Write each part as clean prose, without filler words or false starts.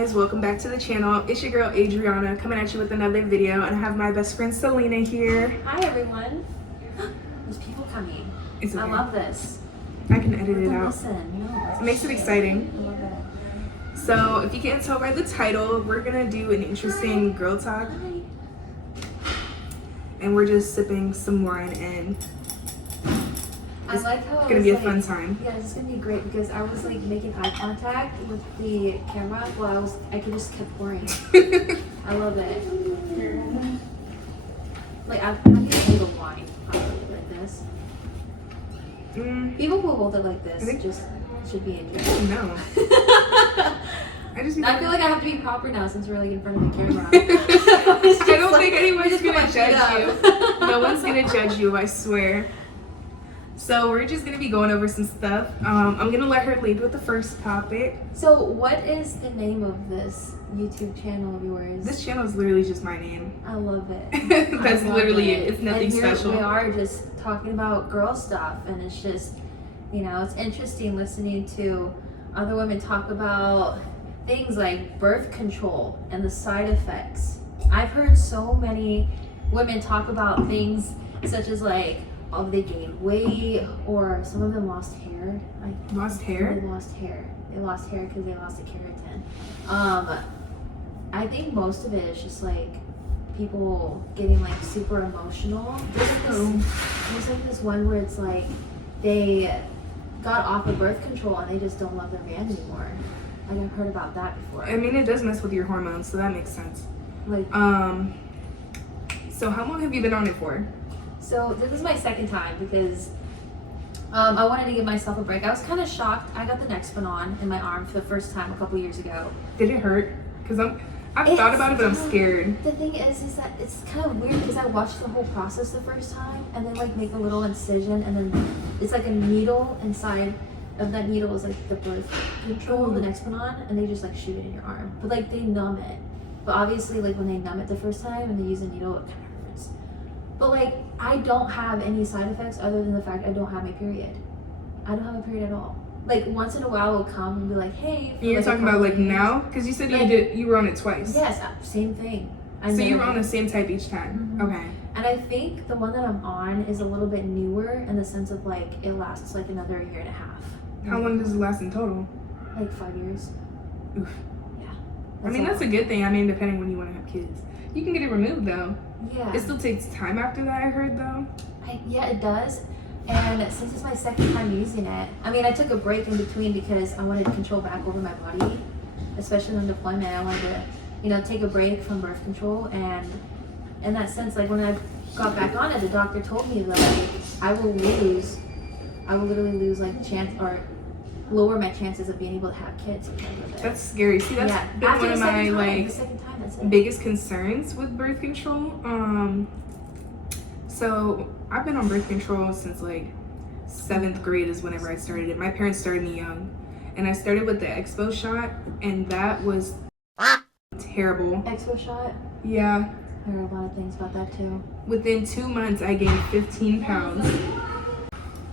guys, welcome back to the channel. It's your girl Adriana coming at you with another video, and I have my best friend Selena here. Hi everyone. There's people coming. It's okay. I love this. I can edit it out. Listen. No, It makes it exciting. I love it. So if you can't tell by the title, we're gonna do an interesting girl talk, and we're just sipping some wine, and I like how it's gonna be a fun time. Yeah, it's gonna be great because I was like making eye contact with the camera while I could just keep pouring. I love it. Like I'm not gonna eat a wine like this. People who hold it like this just should be enjoyed. No. I just I feel like I have to be proper now since we're like in front of the camera. I don't think anyone's gonna judge you. No one's gonna judge you, I swear. So we're just gonna be going over some stuff. I'm gonna let her lead with the first topic. So what is the name of this YouTube channel of yours? This channel is literally just my name. I love it. That's literally it. It's nothing and here special. We are just talking about girl stuff, and it's just, you know, it's interesting listening to other women talk about things like birth control and the side effects. I've heard so many women talk about things such as like, oh, they gained weight, or some of them lost hair. Like Lost hair? They lost hair. They lost hair because they lost a keratin. I think most of it is just like people getting like super emotional. There's like this one where it's like they got off of birth control and they just don't love their man anymore. Like I've heard about that before. I mean, it does mess with your hormones, so that makes sense. Like, so how long have you been on it for? so this is my second time because I wanted to give myself a break. I was kind of shocked. I got the Nexplanon in my arm for the first time a couple years ago. Did it hurt? Because I've thought about it, but I'm scared. The thing is that it's kind of weird because I watched the whole process the first time, and they like make a little incision, and then it's like a needle inside of that needle is like the birth control, the Nexplanon, and they just like shoot it in your arm. But like they numb it. But obviously, like when they numb it the first time and they use a needle, it kind of hurts. But like I don't have any side effects other than the fact I don't have my period. I don't have a period at all. Like once in a while, it'll come and be like, "Hey." You're talking about like now, because you said you were on it twice. Yes, same thing. So you were on the same type each time. Mm-hmm. Okay. And I think the one that I'm on is a little bit newer in the sense of like it lasts like another year and a half. How long does it last in total? Like 5 years. Oof. Yeah. I mean, that's a good thing. I mean, depending when you want to have kids. You can get it removed though. Yeah. It still takes time after that, I heard though. Yeah, it does. And since it's my second time using it, I mean, I took a break in between because I wanted control back over my body, especially in deployment. I wanted to, you know, take a break from birth control. And in that sense, like when I got back on it, the doctor told me that like, I will literally lose like chance or lower my chances of being able to have kids because of it. That's scary. See, that's been After one of my the second time, that's it. biggest concerns with birth control. So I've been on birth control since like 7th grade is whenever I started it. My parents started me young, and I started with the Expo shot, and that was terrible. Expo shot? Yeah. I heard a lot of things about that too. Within 2 months, I gained 15 pounds.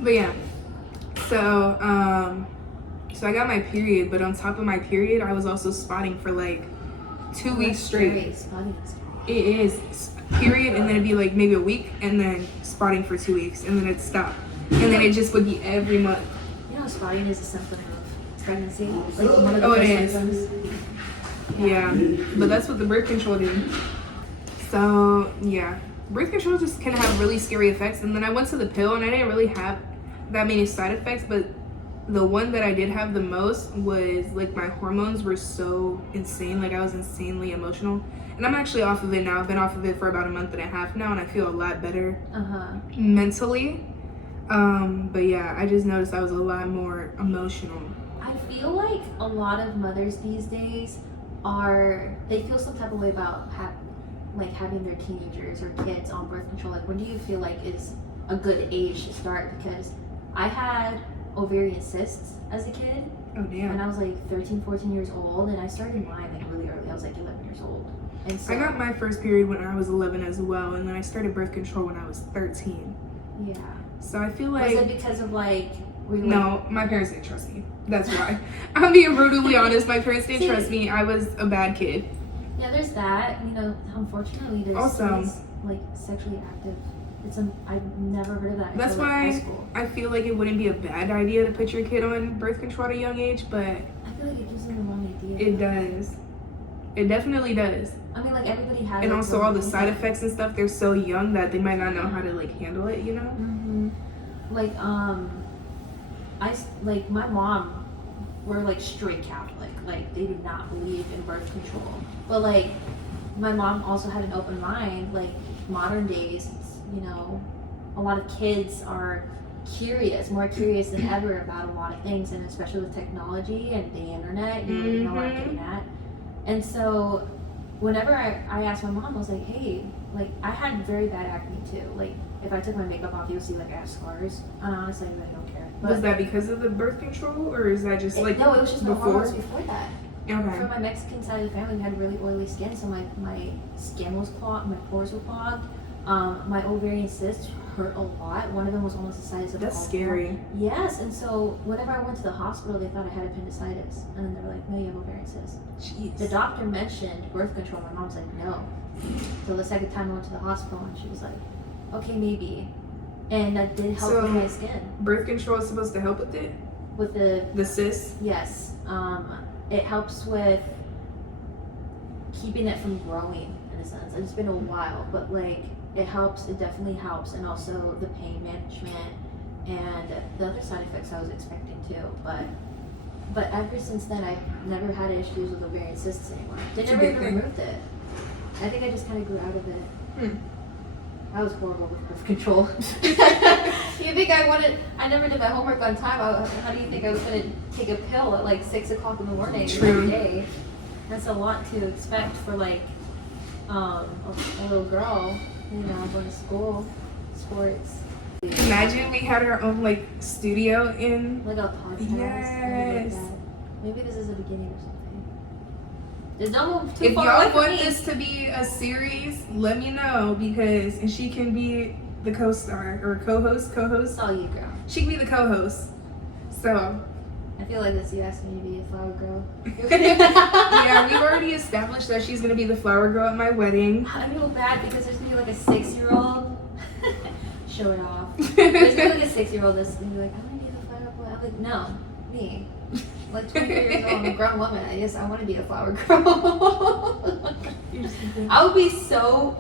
But yeah, so I got my period, but on top of my period, I was also spotting for like 2 weeks straight. It is period, and then it'd be like maybe a week, and then spotting for 2 weeks, and then it'd stop, and then it just would be every month. You know, spotting is a symptom of pregnancy. Like one of the it first is. symptoms. Yeah, but that's what the birth control did. So yeah, birth control just can have really scary effects. And then I went to the pill, and I didn't really have that many side effects, but the one that I did have the most was like my hormones were so insane. Like I was insanely emotional, and I'm actually off of it now. I've been off of it for about a month and a half now, and I feel a lot better mentally. But yeah, I just noticed I was a lot more emotional. I feel like a lot of mothers these days they feel some type of way about having their teenagers or kids on birth control. Like when do you feel like is a good age to start? Because I had ovarian cysts as a kid. Oh damn. And I was like 13, 14 years old, and I started mine like really early. I was like 11 years old. And so I got my first period when I was 11 as well, and then I started birth control when I was 13. Yeah. So I feel like was it because of like Were you like, No, my parents didn't trust me. That's why. I'm being brutally honest. My parents didn't See- trust me. I was a bad kid. yeah, there's that. You know, unfortunately, there's Also- kids, like sexually active. I've never heard of that. That's until, like, why high school. I feel like it wouldn't be a bad idea to put your kid on birth control at a young age, but I feel like it gives them the wrong idea. it does. It definitely does. I mean, like everybody has. And like, also all the side effects and stuff, they're so young that they might not know how to like handle it, you know? Mm-hmm. Like like my mom were like straight Catholic. Like they did not believe in birth control. But like my mom also had an open mind. Like modern days, you know, a lot of kids are curious, more curious than ever about a lot of things, and especially with technology and the internet. You know what I'm getting at. And so whenever I asked my mom, I was like, hey, like I had very bad acne too. Like if I took my makeup off, you'll see like I have scars. And honestly, I really don't care. But Was that because of the birth control, or is that just like no, it was just my before? hormones before that. Okay. For my Mexican side of the family, we had really oily skin, so my skin was clogged, my pores were clogged. My ovarian cysts hurt a lot. One of them was almost the size of That's a golf scary. ball. Yes, and so whenever I went to the hospital, they thought I had appendicitis, and then they were like, "No, you have ovarian cysts." Jeez. The doctor mentioned birth control. My mom was like, "No." So the second time I went to the hospital, and she was like, "Okay, maybe," and that did help So- with my skin. Birth control is supposed to help with it? With the cysts? yes, it helps with keeping it from growing in a sense. And it's been a while, but like it helps. It definitely helps, and also the pain management and the other side effects I was expecting too. But ever since then, I've never had issues with ovarian cysts anymore. They It's a never good even thing. removed it. I think I just kind of grew out of it. Hmm. I was horrible with birth control. You think I never did my homework on time. How do you think I was going to take a pill at like 6 o'clock in the morning True. every day? That's a lot to expect for like a little girl, you know, going to school, sports. Imagine we had our own like studio in. Like a podcast. Yes. Like that. Maybe this is the beginning or something. Just don't move too If far y'all away from want me. this to be a series, let me know because and she can be the co-star or co-host. It's all you, girl. She can be the co-host. So I feel like that's you asking me to be a flower girl. yeah, we've already established that she's gonna be the flower girl at my wedding. I feel bad because there's gonna be like a 6-year-old. Show it off. There's gonna be like a 6-year-old that's gonna be like, I wanna be the flower boy. I'm like, no, me. Like 23 years old, I'm a grown woman. I wanna be a flower girl. I would be so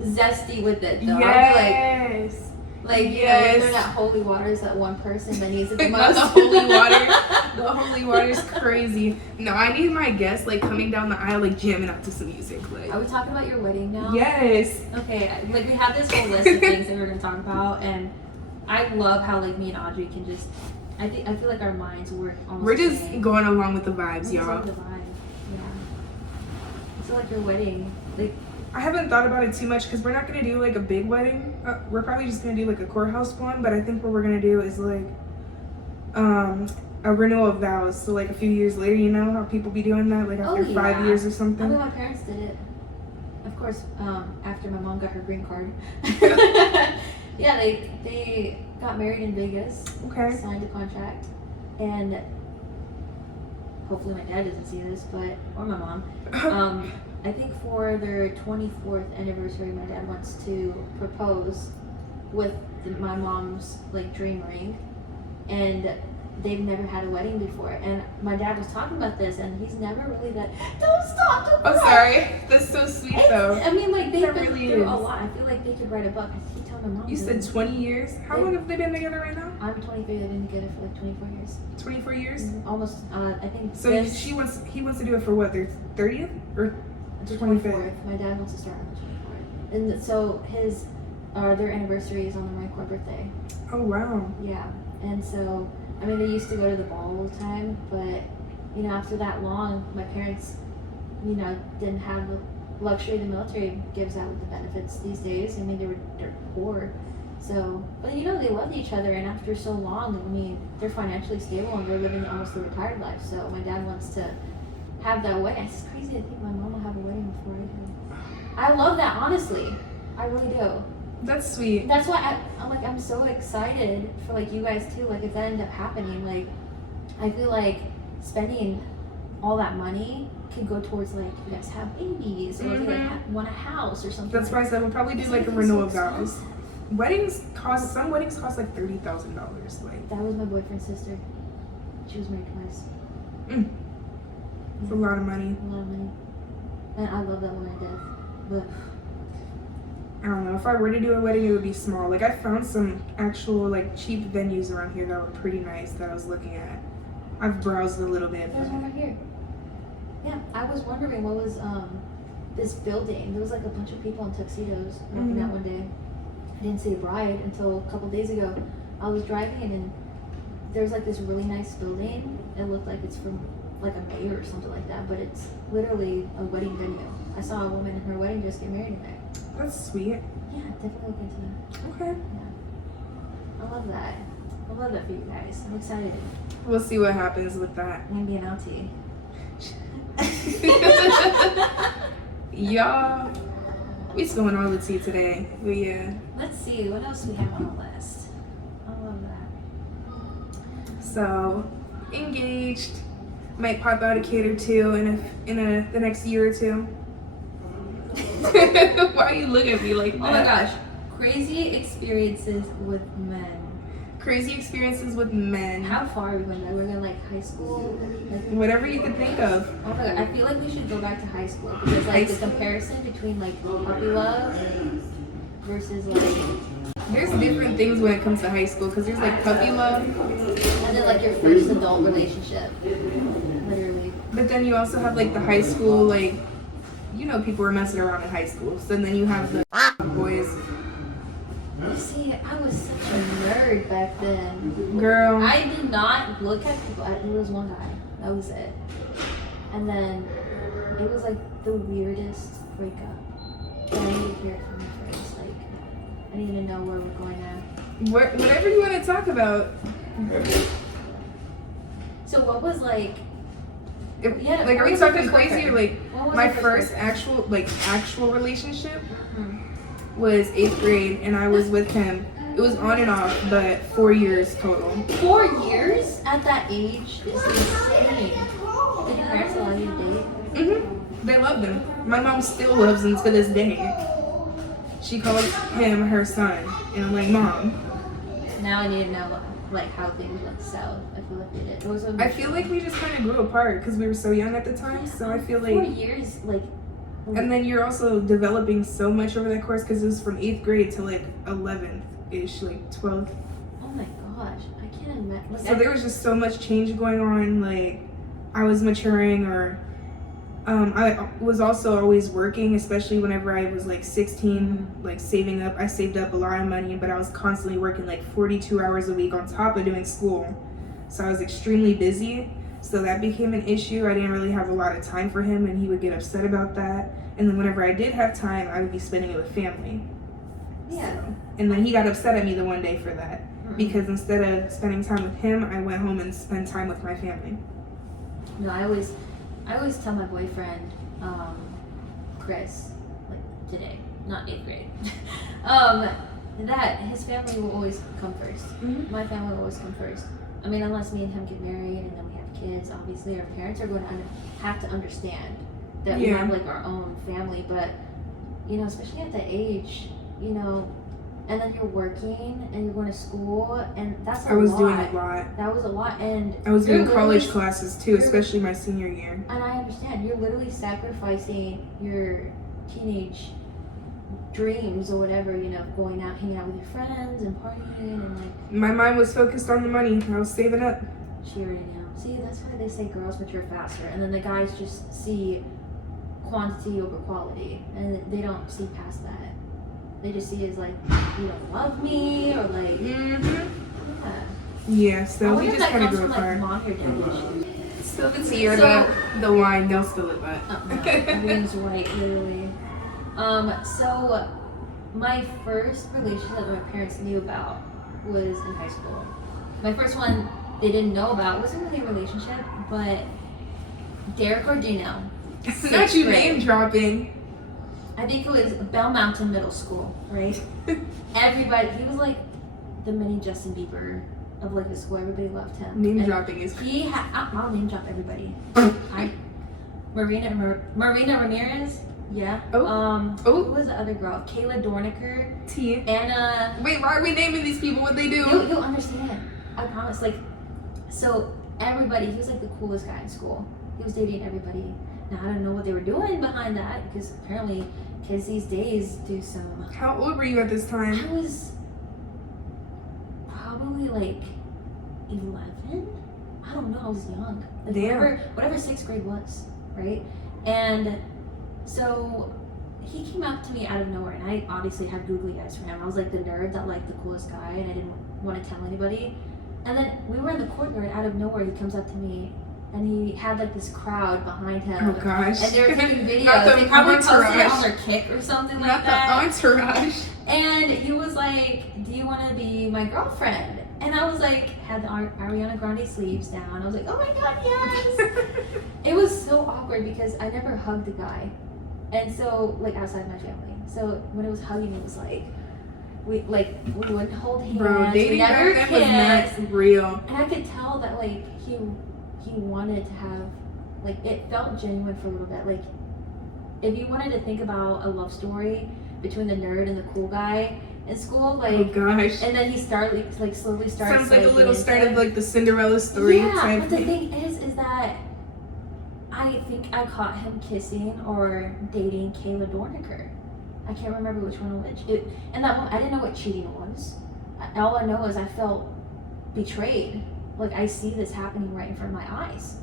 zesty with it though. I'd be Yes. like you know, Yes. if they're not holy waters, that one person that needs it the Not most. the holy water. The holy water's crazy. No, I need my guests like coming down the aisle like jamming out to some music. Like Are we talking about your wedding now? yes. Okay, like we have this whole list of things that we're gonna talk about, and I love how like me and Audrey can just. I feel like our minds work almost. We're the just same. going along with the We're vibes, just y'all. like the vibe. Yeah. So like your wedding, like I haven't thought about it too much because we're not gonna do like a big wedding. We're probably just gonna do like a courthouse one. But I think what we're gonna do is like a renewal of vows. So like a few years later, you know how people be doing that, like after 5 yeah. years or I something. mean, my parents did it. Of course, after my mom got her green card. Yeah, they got married in Vegas. Okay. Signed a contract, and hopefully my dad doesn't see this, but or my mom. I think for their 24th anniversary, my dad wants to propose with my mom's like dream ring, and they've never had a wedding before. And my dad was talking about this, and he's never really that. Don't stop! Don't Oh, cry." sorry. That's so sweet though. I mean, like they've That been really through is. a lot. I feel like they could write a book. I keep telling my mom. You said 20 years. How long have they been together right now? I'm 23. They've been together for like 24 years. 24 years. Almost. I think. So this, he wants to do it for what? Their 30th or the 25th? 24th. My dad wants to start on the 24th, and so their anniversary is on the Marine Corps birthday. Oh wow. Yeah, and so I mean they used to go to the ball all the time, but you know after that long, my parents, you know, didn't have the luxury the military gives out with the benefits these days. I mean they're poor, so but you know they loved each other, and after so long, I mean they're financially stable and they're living almost a retired life. So my dad wants to have that wedding. It's crazy to think my mom will have a wedding before I do. I love that, honestly. I really do. That's sweet. That's why I'm like, I'm so excited for like you guys too. Like if that ended up happening, like I feel like spending all that money can go towards like you guys have babies or if you like want a house or something. That's why I said we'll probably do like a renewal of vows. Weddings cost like $30,000. Like that was my boyfriend's sister. She was married twice. It's a lot of money. A lot of money. And I love that woman to death. But I don't know. If I were to do a wedding, it would be small. Like I found some actual like cheap venues around here that were pretty nice that I was looking at. I've browsed a little bit. there's But one right here. Yeah, I was wondering what was this building. There was like a bunch of people in tuxedos working out one day. I didn't see a bride until a couple days ago. I was driving and there's like this really nice building. It looked like it's from like a mayor or something like that, but it's literally a wedding venue. I saw a woman in her wedding dress get married in there. That's sweet. Yeah, definitely look into that. Okay. I love that. I love that for you guys. I'm excited. We'll see what happens with that. Maybe an LT. Y'all, we spilling all the tea today. But yeah. Let's see, what else we have on the list? I love that. So, engaged. Might pop out a kid or two in the next year or two. Why are you looking at me like that? Oh my gosh. Crazy experiences with men. Crazy experiences with men. How far are we going to go? We're going like high school? Like, Whatever you can think of. oh my god, I feel like we should go back to high school because like the comparison between like puppy love versus like There's different things when it comes to high school because there's like puppy love, and then like your first adult relationship. Literally. but then you also have like the high school, like, you know, people were messing around in high school. So then you have the boys. You see, I was such a nerd back then. Girl. I did not look at people. There was one guy. That was it. And then it was like the weirdest breakup. I didn't hear it from my friends. Like, I didn't even know where we're going at. Whatever you want to talk about. So what was like? Like, are what we was your talking first crazy or boyfriend? like What was my your first boyfriend? actual relationship Mhm. was 8th grade and I was with him. It was on and off, but 4 years total. 4 years at that age is insane. Did your parents allow you to date? They loved him. My mom still loves him to this day. She calls him her son, and I'm like, Mom. Now I need to know like how things went south. I feel like they did. It was I feel like we just kind of grew apart because we were so young at the time. So I feel 4 like, years, like. and then you're also developing so much over that course because it was from 8th grade to like 11th ish, like 12th. Oh my gosh, I can't imagine. Like, So there was just so much change going on. Like I was maturing, or I was also always working, especially whenever I was like 16, like saving up. I saved up a lot of money, but I was constantly working like 42 hours a week on top of doing school. So I was extremely busy. So that became an issue. I didn't really have a lot of time for him, and he would get upset about that. And then whenever I did have time, I would be spending it with family. Yeah. So, and then he got upset at me the one day for that. Because instead of spending time with him, I went home and spent time with my family. No, I always tell my boyfriend, Chris, like today, not 8th grade, that his family will always come 1st. My family will always come first. I mean, unless me and him get married and then we have kids, obviously our parents are going to have to understand that we have like our own family. But you know, especially at that age, you know, and then you're working and you're going to school, and that's a lot. I was doing a lot. That was a lot, and I was doing you're college literally- classes too, especially my senior year. And I understand you're literally sacrificing your teenage dreams or whatever, you know, going out, hanging out with your friends and partying and like. My mind was focused on the money. I was saving up. She already knew. See, that's why they say girls mature faster, and then the guys just see quantity over quality, and they don't see past that. They just see it as like, you don't love me, or like, yeah. Yeah, so I we wonder if just that kind of comes grew from like apart. mom or dad issues. Spill the tea or So- the wine. Don't spill it, but. No, everything's white, literally. So my first relationship that my parents knew about was in high school. My first one they didn't know about. It wasn't really a relationship, but Derek Ordino. Not you grade. name dropping. I think it was Bell Mountain Middle School, right? Everybody, he was like the mini Justin Bieber of like the school. Everybody loved him. Name And dropping is I'll name drop everybody. Marina Ramirez. Yeah. Who was the other girl? Kayla Dorniker. T. Anna. Wait, why are we naming these people? What they do? You'll understand. I promise. Like, so everybody, he was like the coolest guy in school. He was dating everybody. Now I don't know what they were doing behind that because apparently kids these days do some. How old were you at this time? I was probably like 11. I don't know. I was young. Like Damn. whatever 6th grade was, right? And so he came up to me out of nowhere, and I obviously had googly eyes for him. I was like the nerd that liked the coolest guy, and I didn't want to tell anybody. And then we were in the courtyard. Out of nowhere, he comes up to me, and he had like this crowd behind him. Oh gosh. And they were taking videos. Not the They probably posted it entourage. on their Kick or something Not like that. the entourage. And he was like, "Do you want to be my girlfriend?" And I was like, had the Ariana Grande sleeves down. I was like, "Oh my god, yes!" It was so awkward because I never hugged a guy, and so like outside my family. So when it was hugging, it was like we wouldn't hold hands. Bro, we dating never back then kissed. was not real. And I could tell that like he wanted to have, like, it felt genuine for a little bit. Like if you wanted to think about a love story between the nerd and the cool guy in school, like, Oh gosh. and then he started like slowly starts. Sounds like a little getting start into of it. like the Cinderella story Yeah, type but the thing. thing is that I think I caught him kissing or dating Kayla Dorniker. I can't remember which one was which. And that moment, I didn't know what cheating was. All I know is I felt betrayed. Like, I see this happening right in front of my eyes.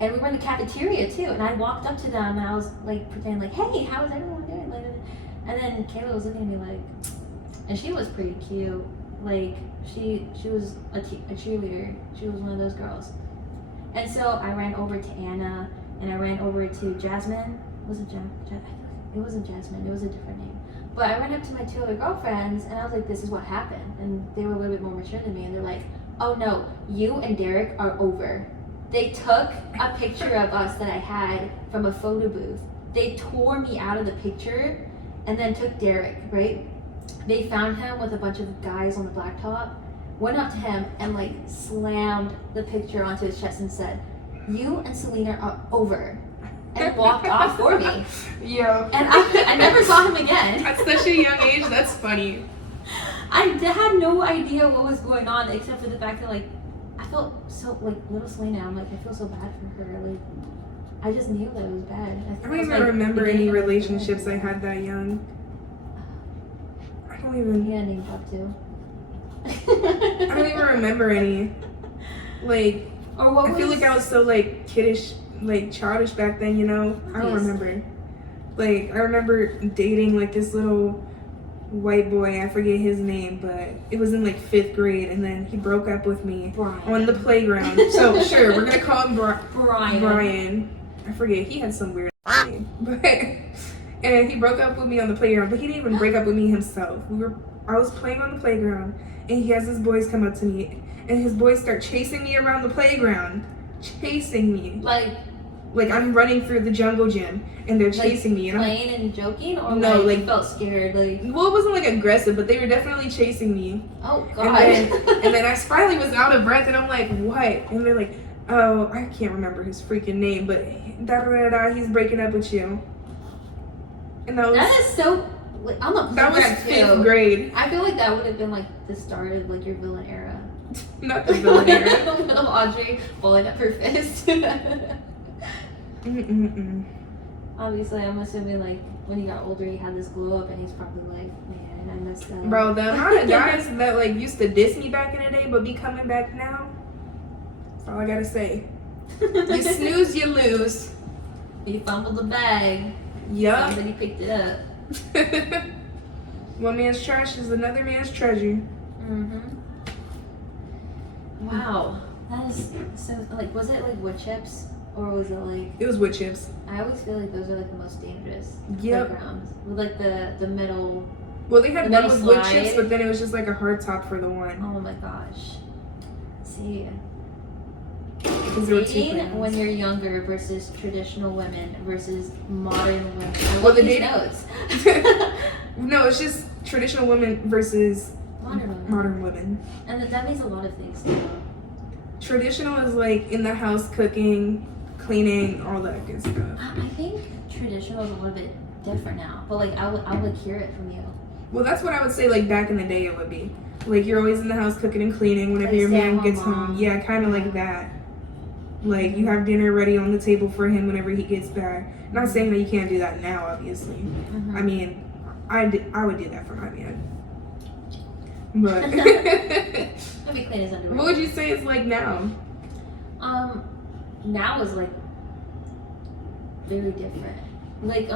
And we were in the cafeteria too, and I walked up to them and I was like pretending like, "Hey, how's everyone doing?" Like, and then Kayla was looking at me like, and she was pretty cute. Like she was a cheerleader. She was one of those girls. And so I ran over to Anna and I ran over to Jasmine. Was it It wasn't Jasmine. It was a different name. But I ran up to my 2 other girlfriends and I was like, "This is what happened." And they were a little bit more mature than me, and they're like, "Oh no, you and Derek are over." They took a picture of us that I had from a photo booth. They tore me out of the picture and then took Derek, right? They found him with a bunch of guys on the blacktop, went up to him and like slammed the picture onto his chest and said, "You and Selena are over," and walked off for me. Yo. And I never saw him again. At such a young age, that's funny. I had no idea what was going on except for the fact that like I felt so like little Selena. I'm like, I feel so bad for her. Like I just knew that it was bad. I don't even remember any relationships I had that young. I don't even. Yeah, named up too. I don't even remember any. Like, Or what I feel like I was so like kiddish, like childish back then. You know, I don't Nice. remember. Like, I remember dating like this little white boy. I forget his name, but it was in like 5th grade, and then he broke up with me Brian. on the playground. So sure, we're gonna call him Brian. Brian. I forget. He had some weird name, but and he broke up with me on the playground. But he didn't even break up with me himself. I was playing on the playground, and he has his boys come up to me, and his boys start chasing me around the playground, chasing me like I'm running through the jungle gym, and they're chasing me. And I'm playing and joking, or No, like like- you felt scared, like well, it wasn't like aggressive, but they were definitely chasing me. oh And god. then I finally was out of breath, and I'm like, what? And they're like, oh, I can't remember his freaking name, but he's breaking up with you. And that was That is so. Like, I'm a that was playground, 5th grade, I feel like that would have been like the start of like your villain era. not the villain era. Of Audrey falling up her fist. Mm-mm-mm. Obviously, I'm assuming like when he got older, he had this glow up, and he's probably like, "Man, I messed up." Bro, the amount of guys that like used to diss me back in the day, but be coming back now. That's all I gotta say. You snooze, you lose. He fumbled the bag. Yup. Somebody picked it up. One man's trash is another man's treasure. Mm-hmm. Wow, that is so. Like, was it like wood chips, or was it like? It was wood chips. I always feel like those are like the most dangerous Yep. playgrounds with like the metal. Well, they had The one metal with wood slide. chips, but then it was just like a hard top for the one. Oh my gosh. See. because there were two dating plans. when you're younger versus traditional women versus modern women. I Well, love the these dating- notes. No, it's just traditional women versus Modern women. modern women. And that means a lot of things too. Traditional is like in the house cooking, cleaning, all that good stuff. I think traditional is a little bit different now, but like I would hear it from you. Well, that's what I would say. Like back in the day, it would be like you're always in the house cooking and cleaning whenever Like your man stay-at-home gets mom. home. Yeah, kind of like that. Like you have dinner ready on the table for him whenever he gets back. Not saying that you can't do that now, obviously. Mm-hmm. I mean, I would do that for my man. But Let me clean his underwear. what would you say it's like now? Now is like very different. Like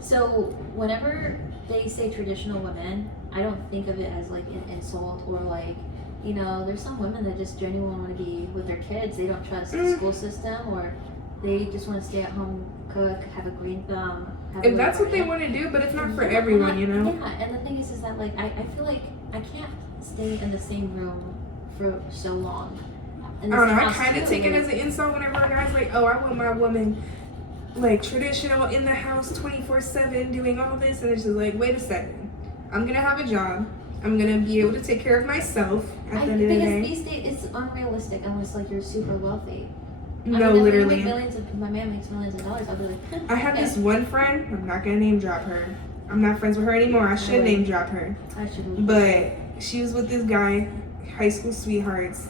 so whenever they say traditional women, I don't think of it as like an insult or like, you know, there's some women that just genuinely want to be with their kids. They don't trust the school system, or they just want to stay at home, cook, have a green thumb. Have a And that's little what they party. want to do, but it's not for Yeah, everyone, and you know? Yeah, and the thing is that like I feel like I can't stay in the same room for so long. I don't know. I kind of take it as an insult whenever a guy's like, "Oh, I want my woman like traditional in the house, 24/7, doing all this," and it's just like, wait a second, I'm gonna have a job. I'm gonna be able to take care of myself at the end of the because day. these days it's unrealistic unless like you're super wealthy. No, I mean, if literally. you make my man makes millions of dollars, I'll be like, I had this one friend. I'm not gonna name drop her. I'm not friends with her anymore. I should Really? name drop her. I should. But she was with this guy, high school sweethearts,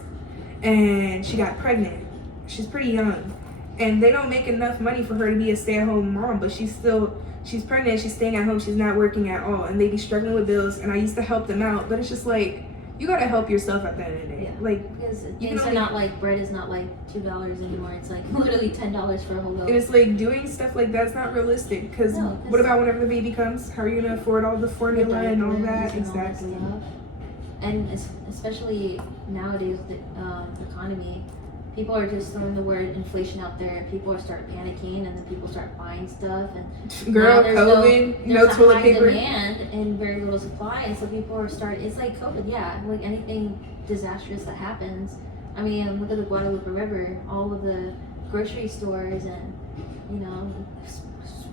and she got pregnant. She's pretty young, and they don't make enough money for her to be a stay-at-home mom. But she's pregnant. She's staying at home. She's not working at all, and they be struggling with bills. And I used to help them out, but it's just like you gotta help yourself at the end of the day. Yeah. Like Because you things can are only- not like bread is not like $2 anymore. It's like literally $10 for a whole loaf. it's like doing stuff like that's not realistic. Because No, 'cause- what about whenever the baby comes? How are you gonna afford all the formula and all that? Exactly. And especially nowadays, the economy, people are just throwing the word inflation out there, and people are start panicking, and then people start buying stuff, and Girl, now there's COVID, no there's a toilet high paper. demand and very little supply, and so people are it's like COVID, yeah, like anything disastrous that happens. I mean, look at the Guadalupe River, all of the grocery stores, and you know,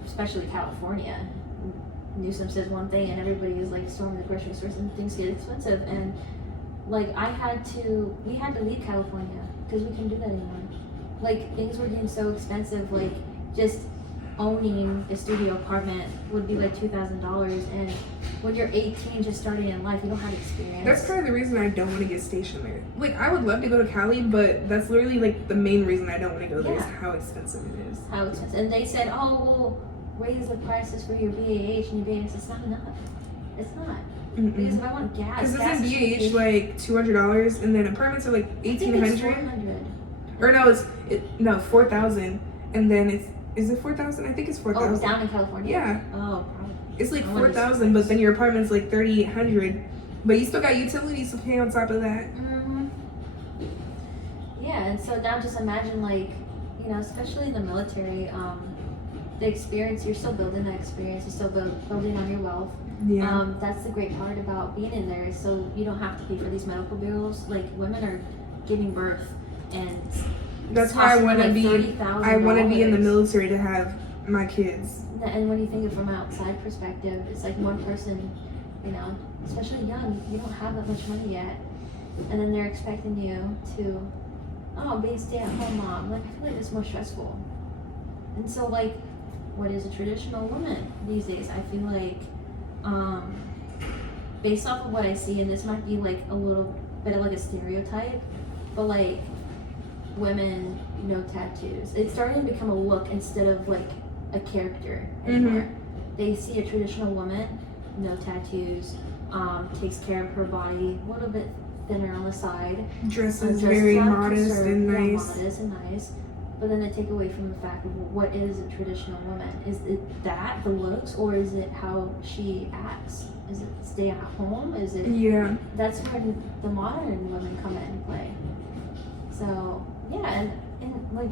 especially California. Newsom says one thing and everybody is like storming the grocery stores and things get expensive, and like we had to leave California because we couldn't do that anymore. Like things were getting so expensive, like just owning a studio apartment would be like $2,000, and when you're 18 just starting in life, you don't have experience. That's kind of the reason I don't want to get stationed there. Like, I would love to go to Cali, but that's literally like the main reason I don't want to go there is Yeah. how expensive it is. How expensive. And they said, oh, we'll raise the prices for your BAH and your BAH. It's not enough. It's not. Because if I want gas, Because gas isn't should be- BH like $200, and then apartments are like I think it's 1,800, $400. or no, 4,000, and then is it 4,000? I think it's Oh, 4,000. down in California? Yeah, Oh, probably. it's like I wonder 4,000, but then your apartment's like 3,800, but you still got utilities to pay on top of that. hmm Yeah, and so now just imagine, like, you know, especially in the military, the experience, you're still building that experience, you're still building on your wealth. Yeah. That's the great part about being in there, is so you don't have to pay for these medical bills. Like, women are giving birth, and That's why I costing want to like be. $30,000. I want to be in the military to have my kids. And when you think of it from an outside perspective, it's like one person, you know, especially young, you don't have that much money yet, and then they're expecting you to, be a stay-at-home mom. Like, I feel like it's more stressful. And so, like, what is a traditional woman these days? I feel like, based off of what I see, and this might be like a little bit of like a stereotype, but like women, no tattoos. It's starting to become a look instead of like a character anymore. They see a traditional woman, no tattoos, takes care of her body, a little bit thinner on the side, Dresses dresses very up, modest and conservative, yeah, nice. modest and nice. But then they take away from the fact of what is a traditional woman. Is it that, the looks, or is it how she acts? Is it stay at home? Is it? Yeah. That's when the modern women come in play. So yeah, and like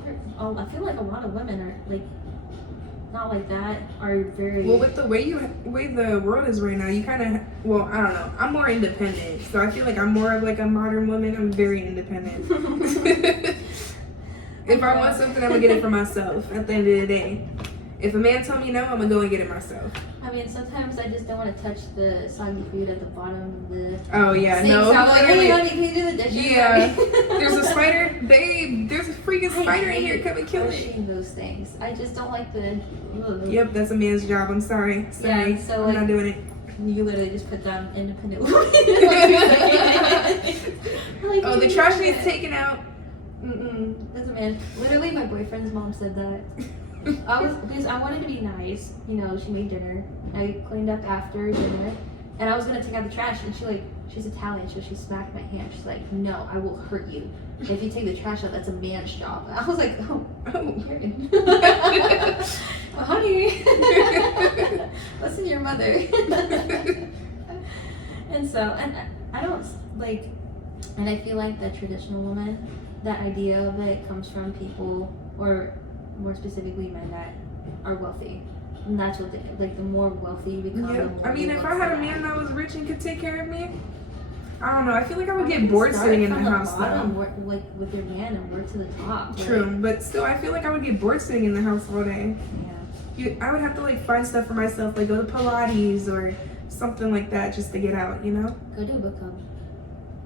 I feel like a lot of women are like not like that, are very. Well, with the way the world is right now, you kind of, well, I don't know. I'm more independent, so I feel like I'm more of like a modern woman. I'm very independent. If I want something, I'm gonna get it for myself. At the end of the day, if a man tell me no, I'm gonna go and get it myself. I mean, sometimes I just don't want to touch the soggy food at the bottom of the. Oh yeah, sink, no. So I'm like, hey, literally. honey, can you do the dishes? Yeah. There's a spider, babe. There's a freaking spider in here. Come and kill it. pushing those things. I just don't like the. Ugh. Yep, that's a man's job. I'm sorry. Sorry. Yeah, so, I'm like- not doing it. You literally just put down independent woman. Like, Oh, the you trash do needs that. taken out. Mm-mm. That's a man. Literally, my boyfriend's mom said that. Because I wanted to be nice. You know, she made dinner. I cleaned up after dinner, and I was gonna take out the trash, and she's Italian, so she smacked my hand. She's like, "No, I will hurt you if you take the trash out. That's a man's job." I was like, "Oh, Karen, honey, listen to your mother." And so, and I don't like, and I feel like the traditional woman, that idea of it comes from people, or more specifically men that are wealthy. And that's what like the more wealthy you become, the Yep. more I mean, you if look I had for a man that. that was rich and could take care of me, I don't know. I feel like I would Or get you bored start sitting in the from house bottom, though. work, like with your man and work to the top. True, Like, but still, I feel like I would get bored sitting in the house all day. yeah. I would have to like find stuff for myself, like go to Pilates or something like that, just to get out. You know, Go do a book club.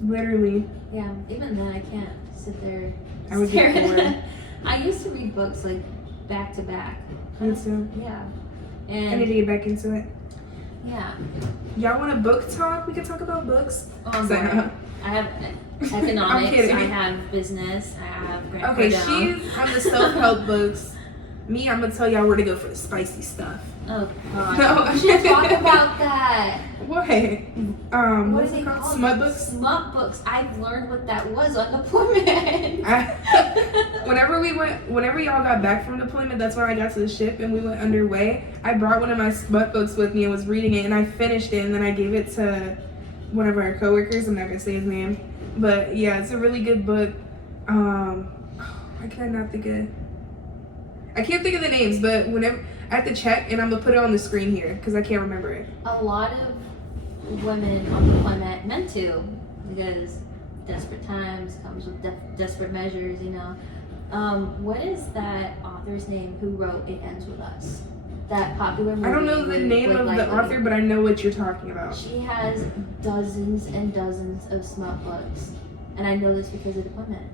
literally. Yeah. Even then, I can't sit there. I would get staring. bored. I used to read books like back to back. Me too. Yeah. I need And to get back into it. yeah. Y'all want a book talk? We could talk about books. I'm So- boring. I have economics. kidding. I have business. I have Grant Okay, Cardone. she's on the self-help books. Me, I'm gonna tell y'all where to go for the spicy stuff. Oh god. No. We should talk about that. What? What What's is it it called? called? Smut books. Smut books. I've learned what that was on deployment. Whenever y'all got back from deployment, that's when I got to the ship and we went underway. I brought one of my smut books with me and was reading it, and I finished it, and then I gave it to one of our coworkers. I'm not gonna say his name, but yeah, it's a really good book. I can't think of the names, but whenever I have to check, and I'm gonna put it on the screen here because I can't remember it. A lot of women on deployment, men too, because desperate times comes with desperate measures, you know. What is that author's name who wrote It Ends With Us? That popular movie. I don't know the name with of the Lightly. author, but I know what you're talking about. She has dozens and dozens of smut books, and I know this because of deployment.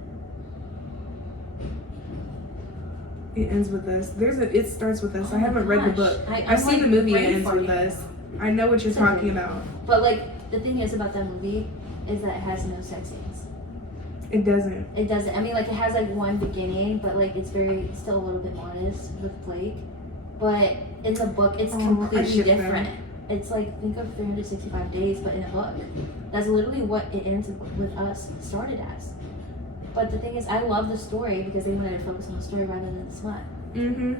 It ends with us. It starts with us. Oh I haven't my read the gosh. book. I'm, I've seen like, the movie. It ready ends for with you. us. I know what you're It's okay. talking about. But like the thing is about that movie is that it has no sex scenes. It doesn't. It doesn't. I mean, like it has like one beginning, but like it's still a little bit modest with Blake. But in the book, it's Oh, I completely ship them. different. It's like think of 365 days, but in a book. That's literally what It Ends With Us started as. But the thing is, I love the story because they wanted to focus on the story rather than the smut. Mm-hmm.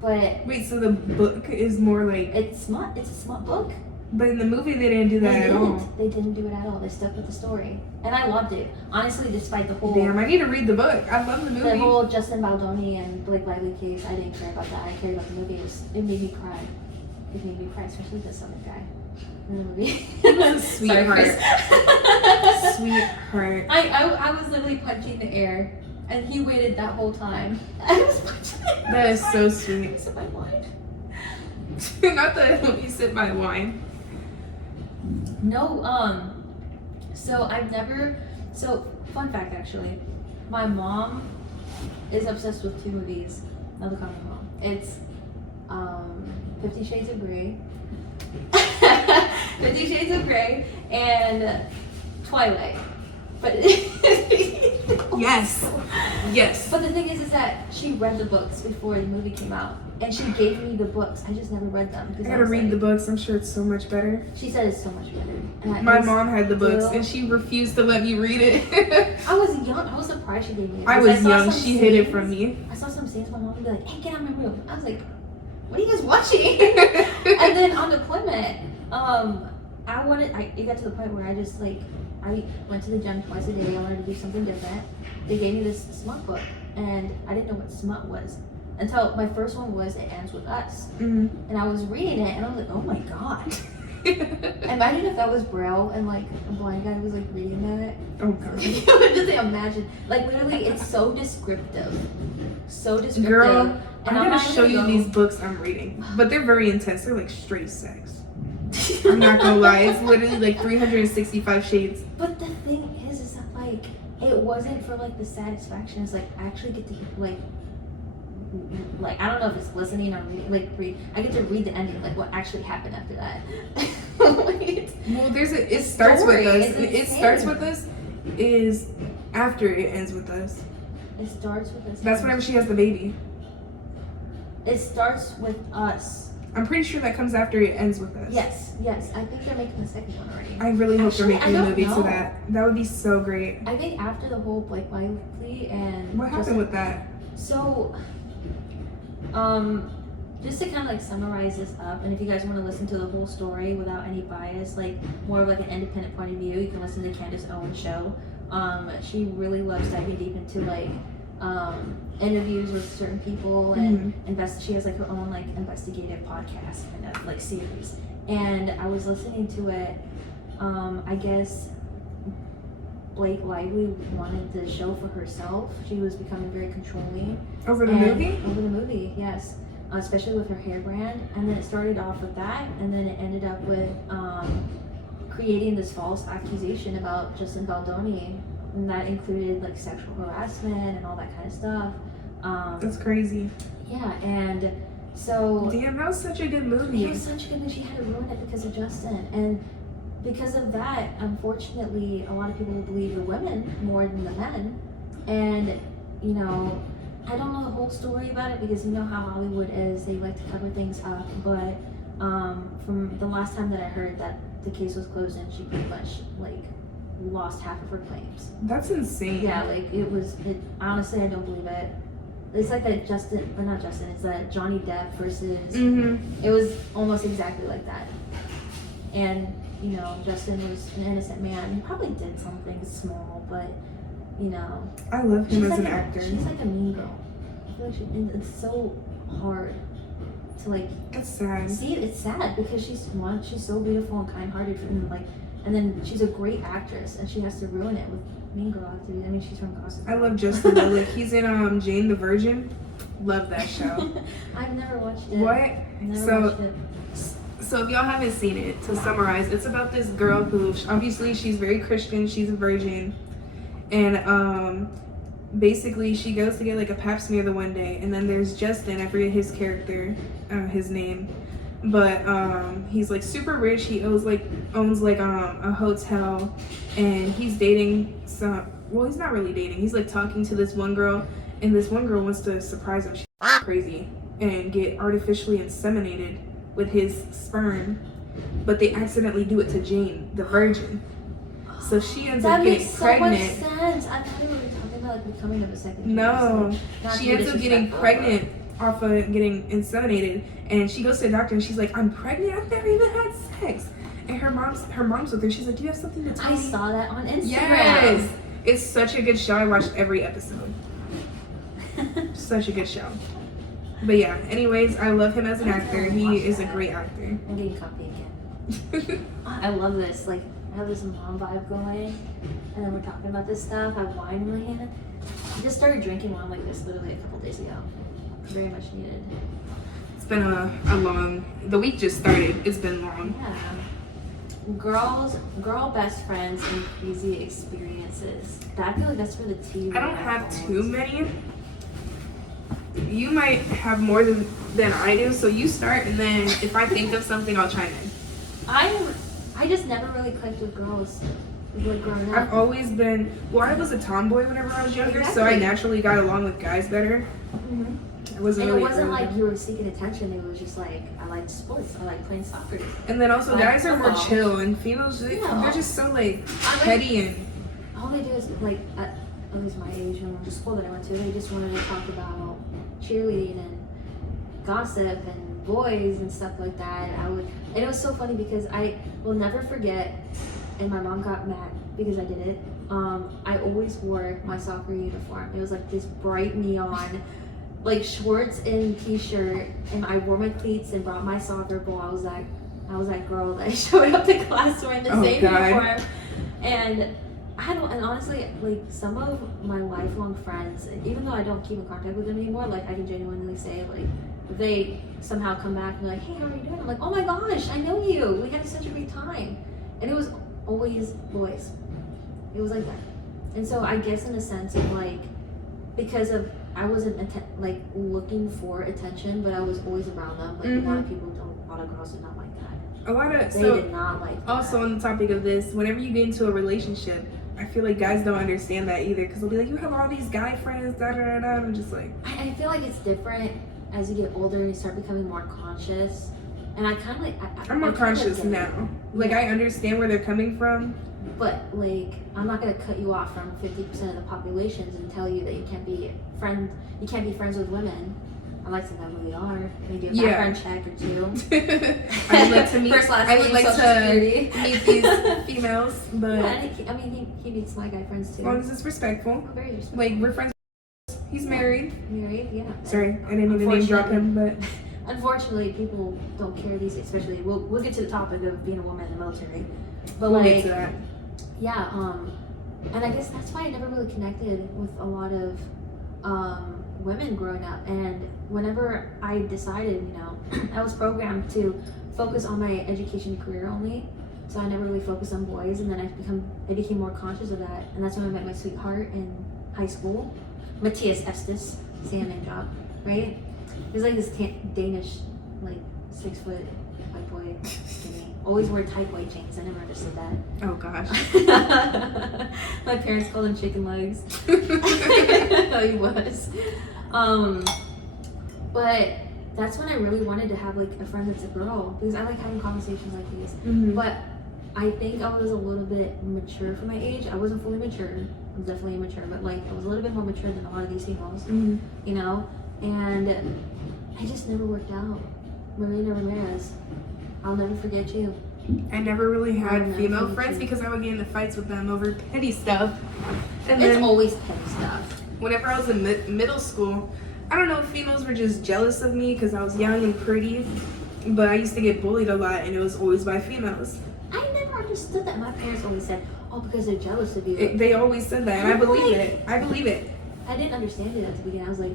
But Wait, so the book is more like, it's smut. It's a smut book. but in the movie they didn't do that They at didn't. all. They didn't do it at all. They stuck with the story, and I loved it. Honestly, despite the whole Damn, I need to read the book. I love the movie. the whole Justin Baldoni and Blake Lively case, I didn't care about that. I cared about the movie. It made me cry. It made me cry, especially the Southern guy in the movie. He was a sweetheart. Sorry, Chris. Sweetheart. I was literally punching the air, and he waited that whole time. I was punching the air. That is so sweet. So my wine. Not that when you sit by wine. No, so I've never, so fun fact actually, my mom is obsessed with two movies. Now look on my mom. It's 50 Shades of Grey. 50 Shades of Grey and Twilight. But Yes. Yes. But the thing is that she read the books before the movie came out. And she gave me the books. I just never read them. I Because gotta read the books. I'm sure it's so much better. She said it's so much better. And My mom had the books Well- and she refused to let me read it. I was young. I was surprised she gave me it. I because was saw young. some She hid it scenes- from me. I saw some scenes. My mom would be like, "Hey, get out of my room." I was like, "What are you guys watching?" And then on deployment, it got to the point where I just like, I went to the gym twice a day. I wanted to do something different. They gave me this smut book, and I didn't know what smut was. until my first one was It Ends With Us. Mm. And I was reading it and I was like, oh my god. Imagine if that was Braille and like a blind guy was like reading that. Oh god. Just imagine. Like literally it's so descriptive. So descriptive. Girl, and I'm gonna not show you go- these books I'm reading. But they're very intense. They're like straight sex. I'm not gonna lie. It's literally like 365 shades. But the thing is that like it wasn't for like the satisfaction. It's like I actually get to like I don't know if it's listening or read. I get to read the ending, like what actually happened after that. Like, Well, it starts story with us. is It starts insane. with us is after It Ends With Us. It starts with us. That's whenever she has the baby. It starts with us. I'm pretty sure that comes after It Ends With Us. Yes. I think they're making the second one already. I really hope they're Actually, making I a don't movie to know. that. That would be so great. I think after the whole Blake Lively and What happened with that? So, just to kind of like summarize this up, and if you guys want to listen to the whole story without any bias, like more of like an independent point of view, you can listen to Candace Owens' show. She really loves diving deep into like interviews with certain people and she has like her own like investigative podcast kind of like series. And I was listening to it. I guess Blake Lively wanted the show for herself. She was becoming very controlling. Over the movie? Over the movie, yes. Especially with her hair brand. And then it started off with that, and then it ended up with creating this false accusation about Justin Baldoni. And that included like sexual harassment and all that kind of stuff. That's crazy. Yeah, and so Damn, that was such a good movie. it was such a good movie. She had to ruin it because of Justin. And because of that, unfortunately, a lot of people believe the women more than the men. And, you know, I don't know the whole story about it because you know how Hollywood is. They like to cover things up. But from the last time that I heard that the case was closed and she pretty much, like, lost half of her claims. That's insane. Yeah, like, honestly, I don't believe it. It's like that it's that Johnny Depp versus, it was almost exactly like that. And, you know, Justin was an innocent man. He probably did something small, but, you know. I love him as like an actor. She's like a mean girl. I feel like and it's so hard to, like, It's sad. see. It's sad because she's so beautiful and kind-hearted, and then she's a great actress, and she has to ruin it with Mean Girl acting. I mean, she's from Gossip. I love Justin Lillick. He's in Jane the Virgin. Love that show. I've never watched it. What? I've never So- watched it. So if y'all haven't seen it, to summarize, it's about this girl who obviously she's very Christian, she's a virgin, and basically she goes to get like a pap smear the one day, and then there's Justin, I forget his character, his name, but he's like super rich. He owns like a hotel, and he's dating he's not really dating. He's like talking to this one girl, and this one girl wants to surprise him. She's crazy and get artificially inseminated with his sperm, but they accidentally do it to Jane, the virgin. So she ends up getting pregnant. That makes so much sense. I thought we were talking about like becoming of a second. No, Not she to be ends up getting disrespectful, pregnant off of getting inseminated, and she goes to the doctor and she's like, "I'm pregnant. I've never even had sex." And her mom's with her. She's like, "Do you have something to tell I me?" saw that on Instagram. Yes, it's such a good show. I watched every episode. Such a good show. But yeah, anyways, I love him as an actor. He is a great actor. I'm getting comfy again. I love this. Like, I have this mom vibe going, and then we're talking about this stuff. I have wine in my hand. I just started drinking wine like this literally a couple days ago. Very much needed. It's been a long. The week just started. It's been long. Yeah. Girl best friends and crazy experiences. I feel like that's for the tea. I don't have too many. You might have more than I do, so you start, and then if I think of something, I'll chime in. I just never really clicked with girls like growing up. I've always been, I was a tomboy whenever I was younger, so I Exactly. naturally got along with guys better. Mhm. I wasn't And it really wasn't into like them. you were seeking attention. It was just like I liked sports. I liked playing soccer. And then also like guys are more football. chill, and females Yeah. they're just so like I like- petty and All they do is like at least my age and the school that I went to, they just wanted to talk about cheerleading and gossip and boys and stuff like that. And it was so funny because I will never forget. And my mom got mad because I did it. I always wore my soccer uniform. It was like this bright neon, like shorts and t-shirt, and I wore my cleats and brought my soccer ball. I was that girl that showed up to class wearing the same uniform. And and honestly, like some of my lifelong friends, even though I don't keep in contact with them anymore, like I can genuinely say, like, if they somehow come back and be like, hey, how are you doing? I'm like, oh my gosh, I know you. We had such a great time. And it was always boys. It was like that. And so I guess in a sense of like, because of, I wasn't like looking for attention, but I was always around them. Like a lot of people a lot of girls did not like that. They did not like that. Also on the topic of this, whenever you get into a relationship, I feel like guys don't understand that either, because they'll be like, you have all these guy friends, da da da da. I'm just like, I feel like it's different as you get older and you start becoming more conscious. And I kind of like, I'm more conscious now. Like, I understand where they're coming from. But, like, I'm not going to cut you off from 50% of the populations and tell you that you can't be friends with women. I like to know who they are. Maybe a background check or two. I would like to meet, First, last I would name, like Social to Security. meet these females, but I mean, he meets my guy friends too. as long as it's respectful. Oh, very respectful. Like, we're friends. He's married. Married, yeah. Sorry, I didn't even name drop him, but unfortunately, people don't care these days. Especially, we'll get to the topic of being a woman in the military. But we'll like, get to that. Yeah, and I guess that's why I never really connected with a lot of women growing up. And whenever I decided, I was programmed to focus on my education career only. So I never really focused on boys, and then I became more conscious of that. And that's when I met my sweetheart in high school, Matthias Estes, say a name drop, right? He was like this Danish, like 6 foot white boy, skinny. Always wore tight white jeans. I never understood that. Oh gosh. My parents called him chicken legs. He was. But that's when I really wanted to have like a friend that's a girl, because I like having conversations like these. But I think I was a little bit mature for my age. I wasn't fully mature. I was definitely immature, but like I was a little bit more mature than a lot of these females. And I just never worked out. Marina Ramirez, I'll never forget you. I never really had female friends because I would get into fights with them over petty stuff. And It's then always petty stuff. whenever I was in middle school, I don't know if females were just jealous of me because I was young and pretty, but I used to get bullied a lot, and it was always by females. I never understood that. My parents always said, oh, because they're jealous of you. They always said that, and I believe it. I believe it. I didn't understand it at the beginning. I was like,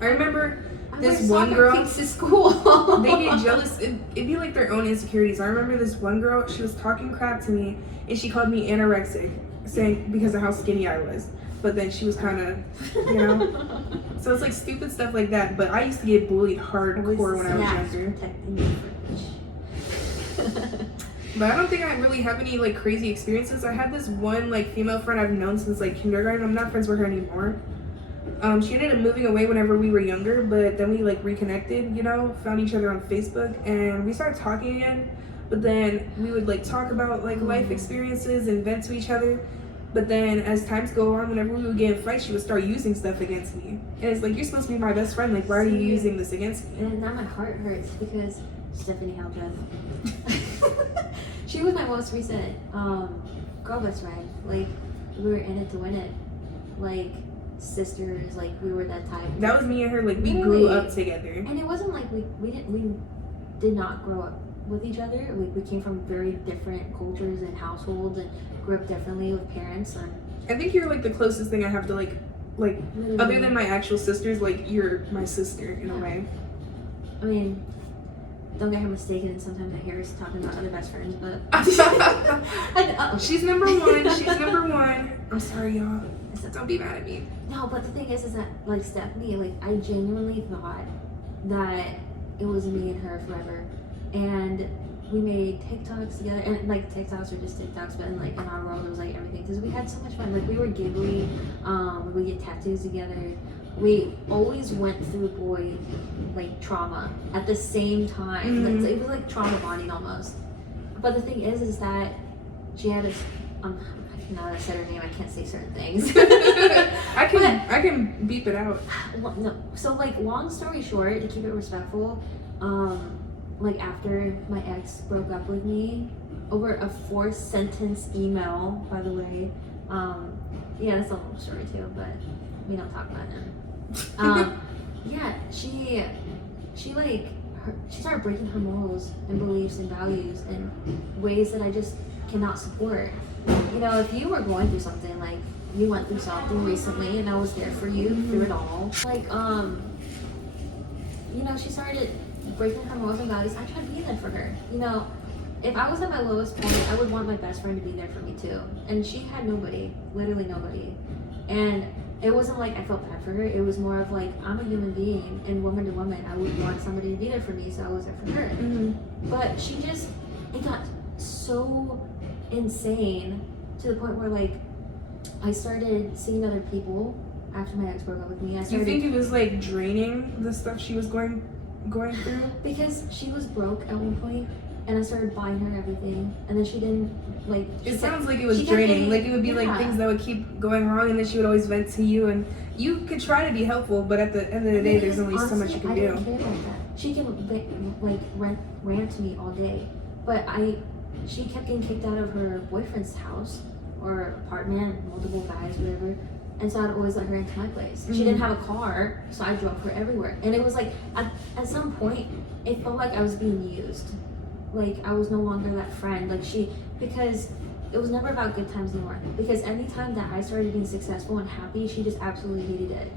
I remember I this wear one soccer girl, kicks to school. they get jealous. It'd be like their own insecurities. I remember this one girl, she was talking crap to me, and she called me anorexic, saying because of how skinny I was. But then she was kind of, so it's like stupid stuff like that. But I used to get bullied hardcore when I was younger. But I don't think I really have any like crazy experiences. I had this one like female friend I've known since like kindergarten. I'm not friends with her anymore. She ended up moving away whenever we were younger, but then we like reconnected, found each other on Facebook, and we started talking again. But then we would like talk about like life experiences and vent to each other. But then as times go on, whenever we would get in fights, she would start using stuff against me. And it's like, you're supposed to be my best friend. Like, why are you using this against me? And now my heart hurts because Stephanie Haldren. She was my most recent girl best friend. Like, we were in it to win it. Like, sisters, like, we were that type. That was me and her. Like, we grew up together. And it wasn't like we did not grow up with each other. We came from very different cultures and households and grew up differently with parents. And I think you're like the closest thing I have to like literally, other than my actual sisters, like you're my sister in a way. I mean, don't get her mistaken, and sometimes I hear her talking about other best friends, but She's number one. She's number one. I'm sorry, y'all. Don't be mad at me. No, but the thing is that like Stephanie, like I genuinely thought that it was me and her forever. And we made TikToks together, and like TikToks are just TikToks, but in our world it was like everything, because we had so much fun. Like we were giggly, we get tattoos together. We always went through boy like trauma at the same time. It was like trauma bonding almost. But the thing is that she had a now that I said her name, I can't say certain things. I can beep it out. No, so like long story short, to keep it respectful, like after my ex broke up with me over a 4-sentence email, by the way. Yeah, that's a long story too, but we don't talk about him. yeah, she like she started breaking her morals and beliefs and values in ways that I just cannot support. You know, if you were going through something, like you went through something recently and I was there for you through it all, like you know, she started breaking her morals and values. I tried to be there for her. You know, if I was at my lowest point, I would want my best friend to be there for me too. And she had nobody, literally nobody. And it wasn't like I felt bad for her. It was more of like, I'm a human being, and woman to woman, I would want somebody to be there for me, so I was there for her. But it got so insane to the point where like I started seeing other people after my ex broke up with me. Do you think it was like draining, the stuff she was going through? Because she was broke at one point, and I started buying her everything, and then she didn't like. It sounds like it was draining. Like it would be like things that would keep going wrong, and then she would always vent to you, and you could try to be helpful, but at the end of the day, there's only so much you can do. I don't care about that. She can like rant to me all day, but she kept getting kicked out of her boyfriend's house or apartment, multiple guys, whatever. And so I'd always let her into my place. She didn't have a car, so I drove her everywhere. And it was like, at some point, it felt like I was being used. Like, I was no longer that friend. Like, because it was never about good times anymore. Because anytime that I started being successful and happy, she just absolutely hated it.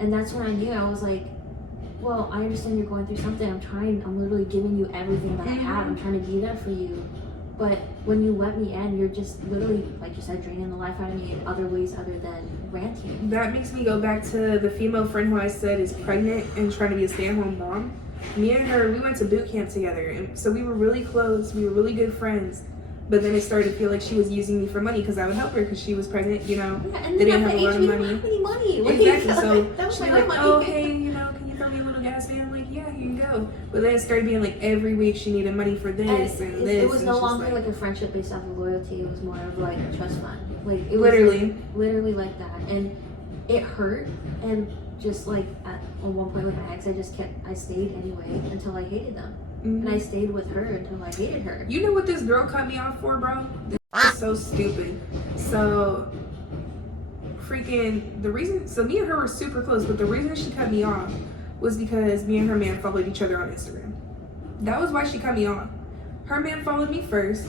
And that's when I knew, I was like, well, I understand you're going through something. I'm literally giving you everything that I have. I'm trying to be there for you. But when you let me in, you're just literally, like you said, draining the life out of me in other ways other than ranting. That makes me go back to the female friend who I said is pregnant and trying to be a stay-at-home mom. Me and her, we went to boot camp together, and so we were really close. We were really good friends. But then it started to feel like she was using me for money because I would help her because she was pregnant, you know. Yeah, and they then didn't have a lot of money. Didn't have any money. Like, Exactly. So that was she'd my be like, money. oh, hey, you know, can you throw me a little gas? And I'm like, yeah, here you go. But then it started being like every week she needed money for this and this. It was no it's just longer like a friendship based off of loyalty. It was more of like a trust fund. Like it was literally like that, and it hurt. And just like at one point with my ex, I stayed anyway until I hated them. And I stayed with her until I hated her. You know what this girl cut me off for, bro? This is so stupid. So, me and her were super close, but the reason she cut me off was because me and her man followed each other on Instagram. That was why she cut me off. Her man followed me first.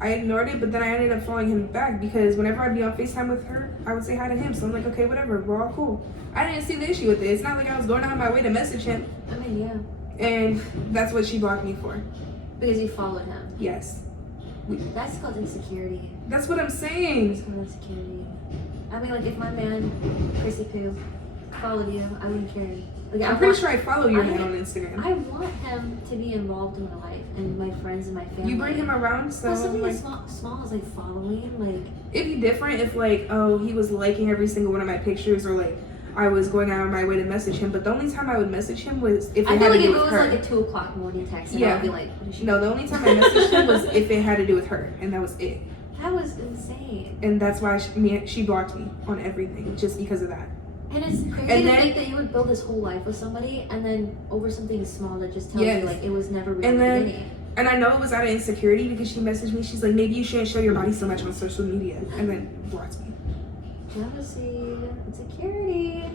I ignored it, but then I ended up following him back because whenever I'd be on FaceTime with her, I would say hi to him. So I'm like, okay, whatever, we're all cool. I didn't see the issue with it. It's not like I was going out of my way to message him. I mean, yeah. And that's what she blocked me for. Because you followed him. Yes. That's called insecurity. That's what I'm saying. That's called insecurity. I mean, like, if my man, Chrissy Poo, followed you, I wouldn't care. Like, I'm pretty sure I follow your man on Instagram. I want him to be involved in my life and my friends and my family. You bring him around, so but something like, as small as like following, like it'd be different if like, oh, he was liking every single one of my pictures, or like I was going out of my way to message him. But the only time I would message him was if it had to do with her. I feel like if it was like a 2:00 morning text, and I would be like, what is she no, the only time I messaged him was if it had to do with her, and that was it. That was insane. And that's why she blocked me on everything, just because of that. And it's crazy to think that you would build this whole life with somebody, and then over something small that just tells you like it was never real. And I know it was out of insecurity because she messaged me. She's like, maybe you shouldn't show your body so much on social media, and then blocked me. Jealousy, insecurity.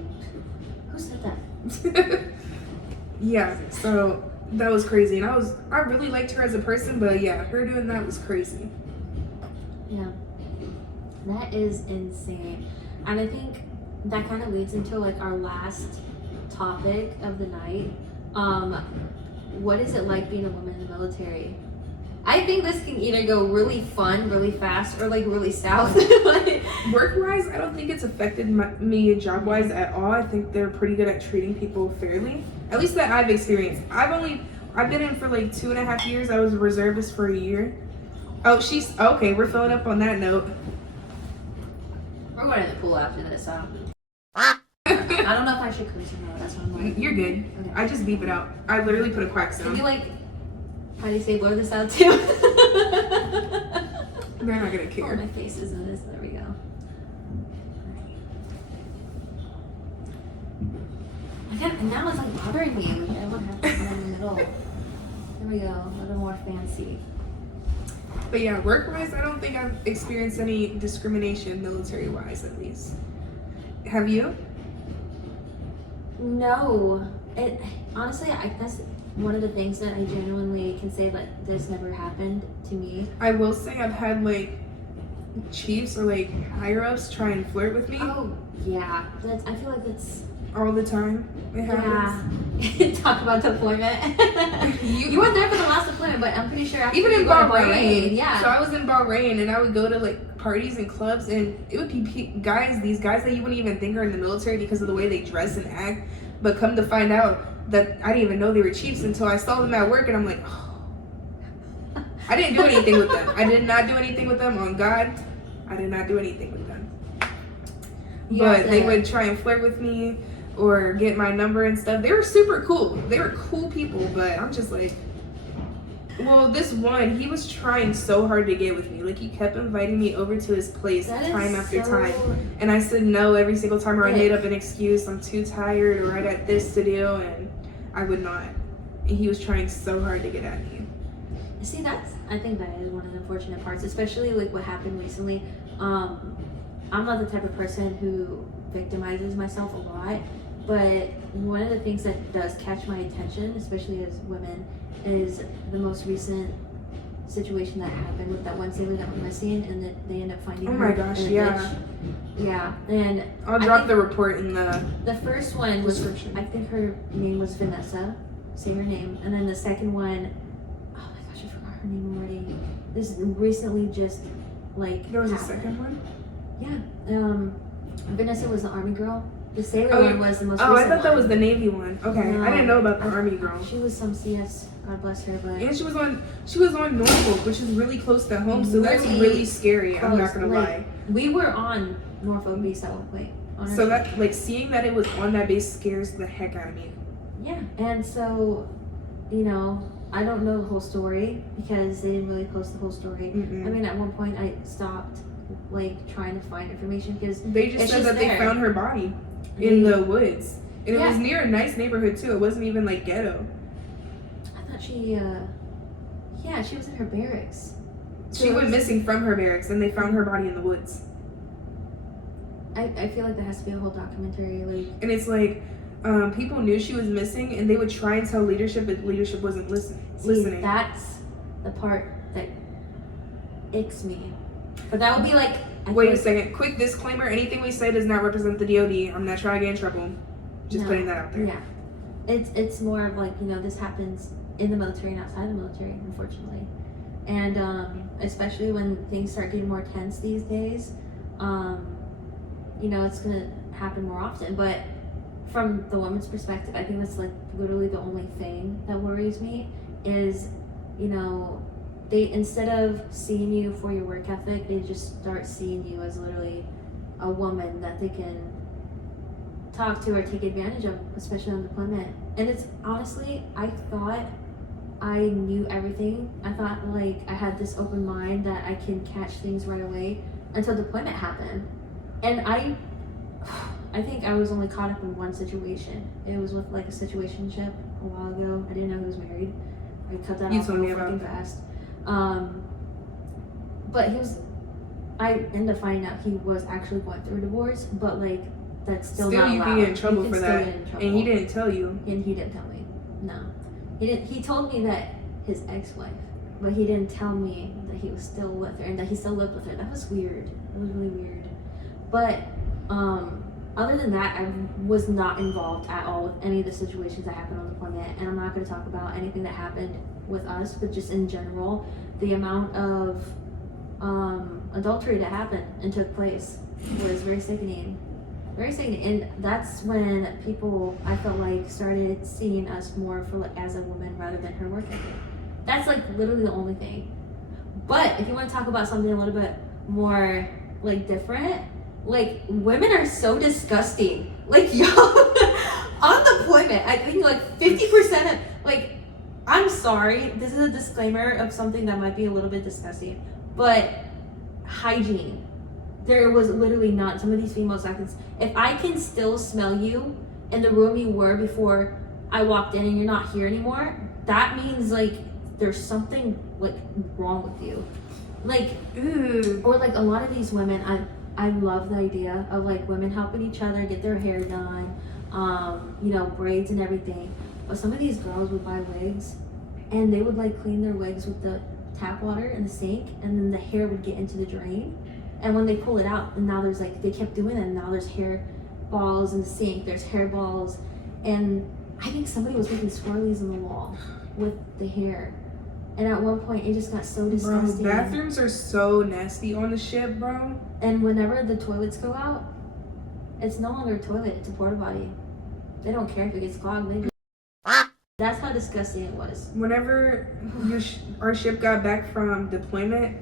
Who said that? Yeah. So that was crazy, and I really liked her as a person, but yeah, her doing that was crazy. Yeah, that is insane, and I think that kind of leads into like our last topic of the night. What is it like being a woman in the military? I think this can either go really fun, really fast, or like really south. Work-wise, I don't think it's affected me job-wise at all. I think they're pretty good at treating people fairly, at least that I've experienced. I've been in for like 2.5 years. I was a reservist for a year. Oh, okay. We're filling up on that note. We're going to the pool after this, so I don't know if I should curse or not. That's what I'm like. You're good. Okay. I just beep it out. I literally put a quack sound. Can you like, how do you say blur this out too? They're not gonna care. Oh, my face is in this. There we go. And now it's like bothering me. Like, I don't have to put in the middle. There we go. A little more fancy. But yeah, work-wise, I don't think I've experienced any discrimination military-wise, at least. Have you? No, it honestly, that's one of the things that I genuinely can say that this never happened to me. I will say I've had like chiefs or like higher ups try and flirt with me Oh yeah, I feel like that's all the time. It happens. yeah. Talk about deployment. You weren't there for the last deployment, but I'm pretty sure after Even you in go to Bahrain, yeah. So I was in Bahrain, and I would go to like parties and clubs, and it would be these guys that you wouldn't even think are in the military because of the way they dress and act. But come to find out that I didn't even know they were chiefs until I saw them at work, and I'm like, oh. I didn't do anything with them. I did not do anything with them. On God, I did not do anything with them. But they would try and flirt with me or get my number and stuff. They were super cool. They were cool people, but I'm just like, well, this one, he was trying so hard to get with me. Like, he kept inviting me over to his place time after time. And I said no every single time, or I made up an excuse. I'm too tired, or I got this to do, and I would not. And he was trying so hard to get at me. See, I think that is one of the unfortunate parts, especially like what happened recently. I'm not the type of person who victimizes myself a lot, but one of the things that does catch my attention, especially as women, is the most recent situation that happened with that one sailor that went missing, and that they end up finding her. Oh my gosh, in a yeah. ditch. Yeah, and I'll drop the report in the first one was, description. I think her name was Vanessa, say her name, and then the second one, oh my gosh, I forgot her name already. This recently just like There was a happened. second one? Yeah, Vanessa was the army girl. The sailor Oh, one was the most Oh, I recent thought that one. was the Navy one. Okay, No. I didn't know about the Army girl. She was some CS, God bless her, but And she was on Norfolk, which is really close to home, so that's really scary. I'm not gonna lie. we were on Norfolk base at one point. On our So ship. that, like, seeing that it was on that base scares the heck out of me. Yeah, and so, you know, I don't know the whole story because they didn't really post the whole story. Mm-mm. I mean, at one point I stopped like trying to find information because They just it's said just that there. they found her body in the woods, and it Yeah. was near a nice neighborhood too. It wasn't even like ghetto. I thought she was in her barracks. She went missing from her barracks, and they found her body in the woods. I feel like there has to be a whole documentary, like. And it's like, people knew she was missing, and they would try and tell leadership, but leadership wasn't listening. That's the part that icks me. But that would be like. Wait a second. Quick disclaimer: anything we say does not represent the DoD. I'm not trying to get in trouble. Just putting that out there. Yeah, it's more of like, you know, this happens in the military and outside the military, unfortunately, and especially when things start getting more tense these days. You know, it's gonna happen more often. But from the woman's perspective, I think that's like literally the only thing that worries me is, you know, they, instead of seeing you for your work ethic, they just start seeing you as literally a woman that they can talk to or take advantage of, especially on deployment. And it's honestly, I thought I knew everything. I thought like I had this open mind that I can catch things right away until deployment happened. And I think I was only caught up in one situation. It was with like a situationship a while ago. I didn't know he was married. I cut that You off told real me about fucking that. fast. But I ended up finding out he was actually going through a divorce, but like that's still not you allowed. can get in trouble You for can still that, get in trouble. and he didn't tell you. And he didn't tell me. No, he didn't. He told me that his ex-wife, but he didn't tell me that he was still with her and that he still lived with her. That was weird. That was really weird. But other than that, I was not involved at all with any of the situations that happened on deployment, and I'm not going to talk about anything that happened with us, but just in general, the amount of adultery that happened and took place was very sickening. Very sickening. And that's when people, I felt like, started seeing us more for like as a woman rather than her work ethic. That's like literally the only thing. But if you want to talk about something a little bit more like different, like women are so disgusting. Like y'all on deployment, I think like 50% of like, I'm sorry, this is a disclaimer of something that might be a little bit disgusting, but hygiene. There was literally not, some of these female seconds, if I can still smell you in the room you were before I walked in and you're not here anymore, that means like there's something like wrong with you. Like, Ooh. or like a lot of these women, I love the idea of like women helping each other get their hair done, you know, braids and everything. But some of these girls would buy wigs, and they would like clean their wigs with the tap water in the sink, and then the hair would get into the drain. And when they pull it out, and now there's like, they kept doing it, and now there's hair balls in the sink, there's hair balls, and I think somebody was making swirlies in the wall with the hair. And at one point, it just got so disgusting. Bro, bathrooms are so nasty on the ship, bro. And whenever the toilets go out, it's no longer a toilet, it's a porta potty. They don't care if it gets clogged. They just... That's how disgusting it was. Whenever our ship got back from deployment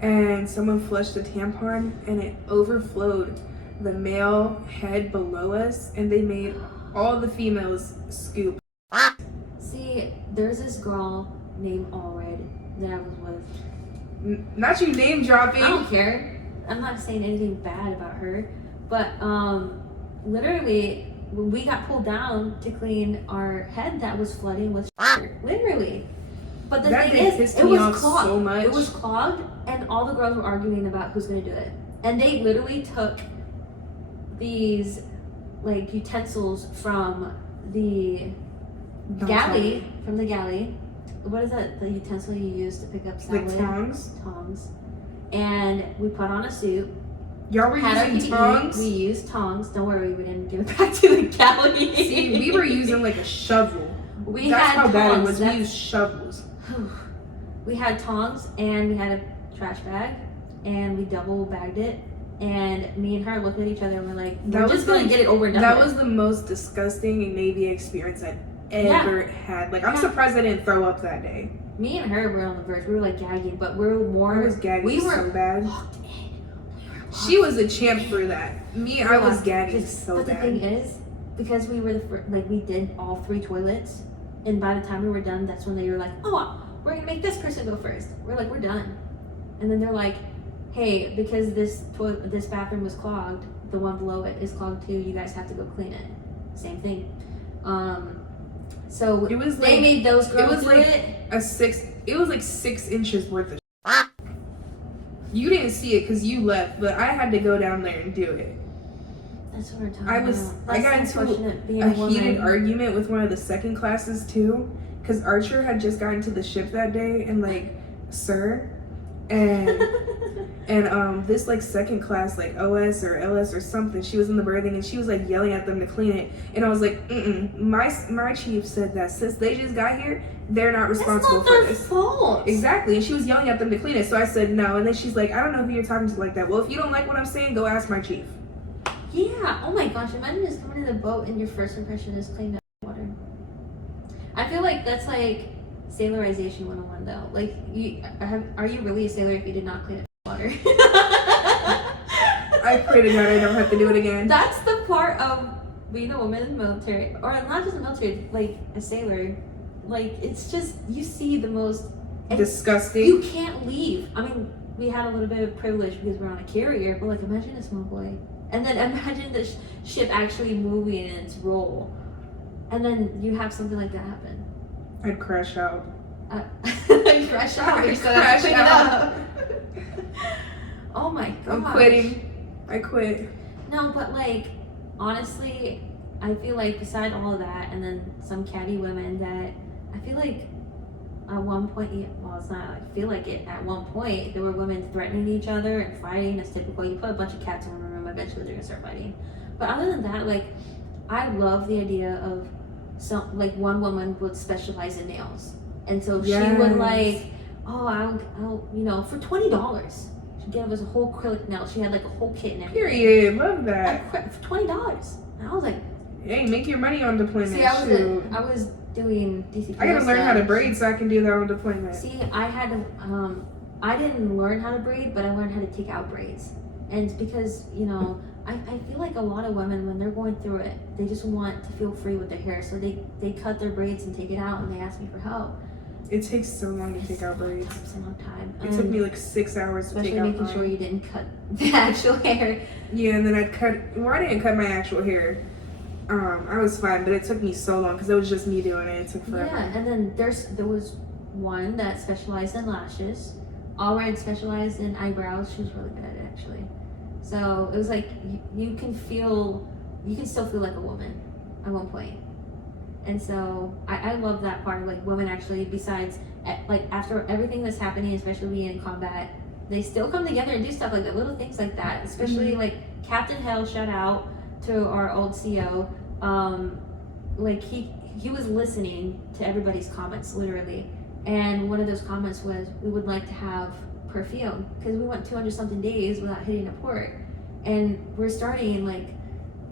and someone flushed a tampon and it overflowed the male head below us, and they made all the females scoop. See, there's this girl named Allred that I was with. Not you name dropping. I don't care. I'm not saying anything bad about her, but literally when we got pulled down to clean our head that was flooding with literally. But the That thing thing is, pissed it me was off clogged. so much. It was clogged, and all the girls were arguing about who's gonna do it. And they literally took these like utensils from the galley. What is that? The utensil you use to pick up salad? Like tongs. Tongs. And we put on a suit. Y'all were Had our using PPE. tongs? We used tongs. Don't worry, we didn't give it back to the galley. See, we were using like a shovel. We That's had how tongs. bad it was. We used shovels. We had tongs, and we had a trash bag, and we double bagged it. And me and her looked at each other and we're like, we're just gonna get it over and done That with. was the most disgusting Navy experience I'd ever had. Like, I'm surprised I didn't throw up that day. Me and her were on the verge. We were like gagging, but we were more. I was gagging so bad. Locked in. She was a champ through that. Me, I was gagging so but bad. the thing is, because we were we did all 3 toilets, and by the time we were done, that's when they were like, oh, we're gonna make this person go first. We're like, we're done. And then they're like, hey, because this bathroom was clogged, the one below it is clogged too. You guys have to go clean it. Same thing. So it was they like, made those girls it was do like it. It was like 6 inches worth of You didn't see it because you left, but I had to go down there and do it. That's what we're talking I got into a heated argument with one of the second classes too, because Archer had just gotten to the ship that day, and like, sir, and this like second class, like OS or LS or something, she was in the berthing and she was like yelling at them to clean it, and I was like, my chief said that since they just got here, they're not responsible for this. Fault. Exactly, and she was yelling at them to clean it, so I said no, and then she's like, I don't know who you're talking to like that. Well, if you don't like what I'm saying, go ask my chief. Yeah. Oh my gosh. Imagine just coming to the boat and your first impression is clean water. I feel like that's like Sailorization 101 though. Like, are you really a sailor if you did not clean up water? I pray to God I don't have to do it again. That's the part of being a woman in the military, or not just the military, like a sailor. Like, it's just, you see the most disgusting. You can't leave. I mean, we had a little bit of privilege because we're on a carrier, but like, imagine a small boy. And then imagine the ship actually moving in its roll. And then you have something like that happen. I'd crash out. Crash out. You're still have to pick it up. Oh my god. I'm quitting. I quit. No, but like, honestly, I feel like beside all of that, and then some catty women that I feel like at one point, well, it's not, I feel like it, at one point, there were women threatening each other and fighting. It's typical. You put a bunch of cats in one room, eventually they're gonna start fighting. But other than that, like, I love the idea of like one woman would specialize in nails. And so she would like, oh, I'll you know, for $20. She'd give us a whole acrylic nail. She had like a whole kit and everything. Period. Love that. For $20. And I was like, hey, make your money on deployment. see, I was doing DCP. I gotta learn how to braid so I can do that on deployment. See, I had to, I didn't learn how to braid, but I learned how to take out braids. And it's because, you know, I feel like a lot of women, when they're going through it, they just want to feel free with their hair. So they cut their braids and take it out, and they ask me for help. It takes so long to take out braids. It's a long time. It took me like 6 hours to take out especially making sure you didn't cut the actual hair. Yeah, and then I didn't cut my actual hair. I was fine, but it took me so long because it was just me doing it. It took forever. Yeah, and then there was one that specialized in lashes. Allred specialized in eyebrows. She was really good at it, actually. So it was like you can feel you can still feel like a woman at one point. And so I love that part, like women actually, besides like after everything that's happening, especially in combat, they still come together and do stuff like that, little things like that. Especially like Captain Hell, shout out to our old CO. Like he was listening to everybody's comments literally, and one of those comments was, we would like to have perfume because we went 200 something days without hitting a port, and we're starting like,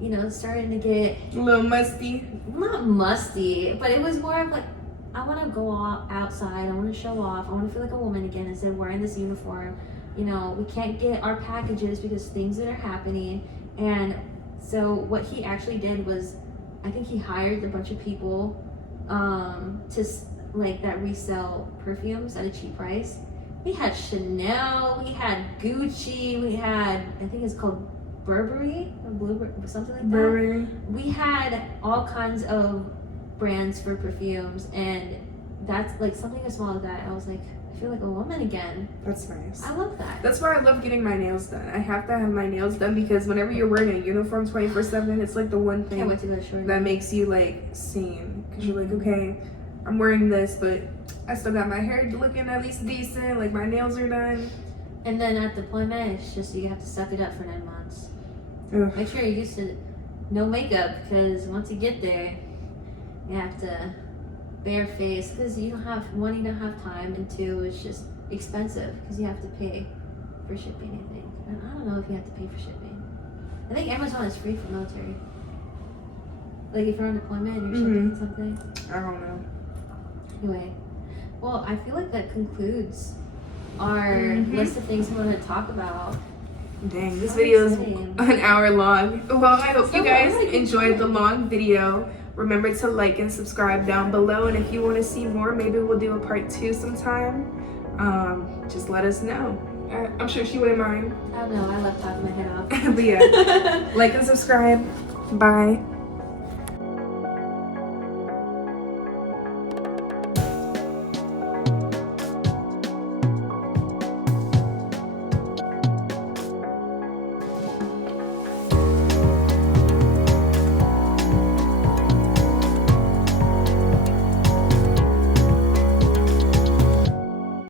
you know, starting to get A little musty. not musty, but it was more of like, I want to go outside, I want to show off, I want to feel like a woman again instead of wearing this uniform. You know, we can't get our packages because things that are happening. And so what he actually did was, I think he hired a bunch of people to like that resell perfumes at a cheap price. We had Chanel, we had Gucci, we had, I think it's called Burberry or Blueberry, something like that. Burberry. We had all kinds of brands for perfumes, and that's like something as small as that. I was like, I feel like a woman again. That's nice. I love that. That's why I love getting my nails done. I have to have my nails done because whenever you're wearing a uniform 24/7, it's like the one Can't thing wait to go short. that makes you like sane. Because you're like, okay, I'm wearing this, but I still got my hair looking at least decent. Like my nails are done. And then at deployment, it's just you have to suck it up for 9 months. Ugh. Make sure you're used to no makeup, because once you get there, you have to bare face, because you don't have, one, you don't have time, and two, it's just expensive because you have to pay for shipping, I think. And I don't know if you have to pay for shipping. I think Amazon is free for military. Like if you're on deployment and you're shipping something. I don't know. Anyway, well, I feel like that concludes our Mhm. list of things we want to talk about. Dang, this So video is exciting. an hour long. Well, I hope you So guys long. enjoyed the long video. Remember to like and subscribe down below. And if you want to see more, maybe we'll do a part 2 sometime. Just let us know. I'm sure she wouldn't mind. I don't know, I love talking my head off. But yeah, like and subscribe. Bye.